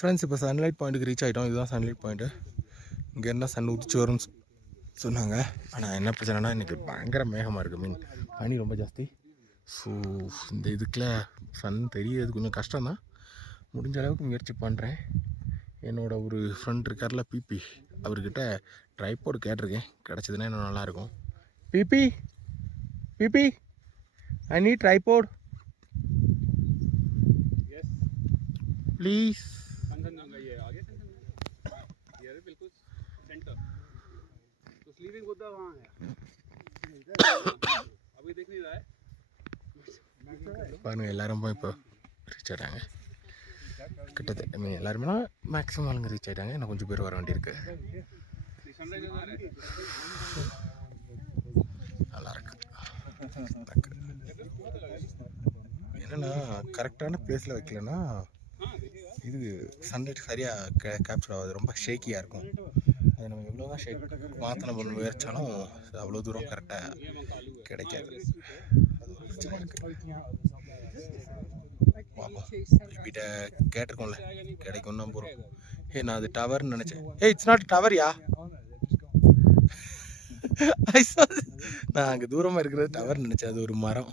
Friends இப்போ sunlight பாயிண்ட்டுக்கு reach ஆகிட்டோம். இதுதான் சன்லைட் பாயிண்ட்டு. இங்கே இருந்தால் சன் உதிச்சு வரும்னு சொன்னாங்க. ஆனால் என்ன பிரச்சனைனா இன்றைக்கி பயங்கர மேகமாக இருக்குது. மீன் பனி ரொம்ப ஜாஸ்தி. ஸோ இந்த இதுக்குள்ள சன் தெரியாது, கொஞ்சம் கஷ்டம்தான். முடிஞ்ச அளவுக்கு முயற்சி பண்ணுறேன். என்னோடய ஒரு ஃப்ரெண்ட் இருக்கார்ல பிபி, அவர்கிட்ட ட்ரைபாட் கேட்டிருக்கேன். கிடச்சதுன்னா இன்னும் நல்லாயிருக்கும். பிபி பிபி ஐ நீட் ட்ரைபாட் प्लीज। ये आगे ये बिल्कुल सेंटर तो स्लीविंग होता वहाँ है अभी देख नहीं रहा है பாருங்க. எல்லாரும் இப்போ ரீச் ஆகிட்டாங்க. கிட்டத்தட்ட மீன் எல்லாருமே மேக்ஸிமம் ஆளுங்க ரீச் ஆகிட்டாங்க. இன்னும் கொஞ்சம் பேர் வர வேண்டியிருக்கு. நல்லா இருக்கு. என்னன்னா கரெக்டான பிளேஸில் வைக்கலன்னா இது சன்லைட் சரியாக கேப்சர் ஆகுது. ரொம்ப ஷேக்கியாக இருக்கும். அது நம்ம எவ்வளோ தான் ஷேக் மாற்ற நம்ம முயற்சாலும் அவ்வளோ தூரம் கரெக்டாக கிடைக்காது. அது ஒரு பிரச்சனை இருக்குது. பார்ப்போம். இப்படிட்ட கேட்டிருக்கோம்ல, கிடைக்கும் தான் போகிறோம். நான் அது டவர்னு நினச்சேன். இட்ஸ் நாட் டவர் யா. நான் அங்கே தூரமாக இருக்கிறது டவர்னு நினச்சேன். அது ஒரு மரம்.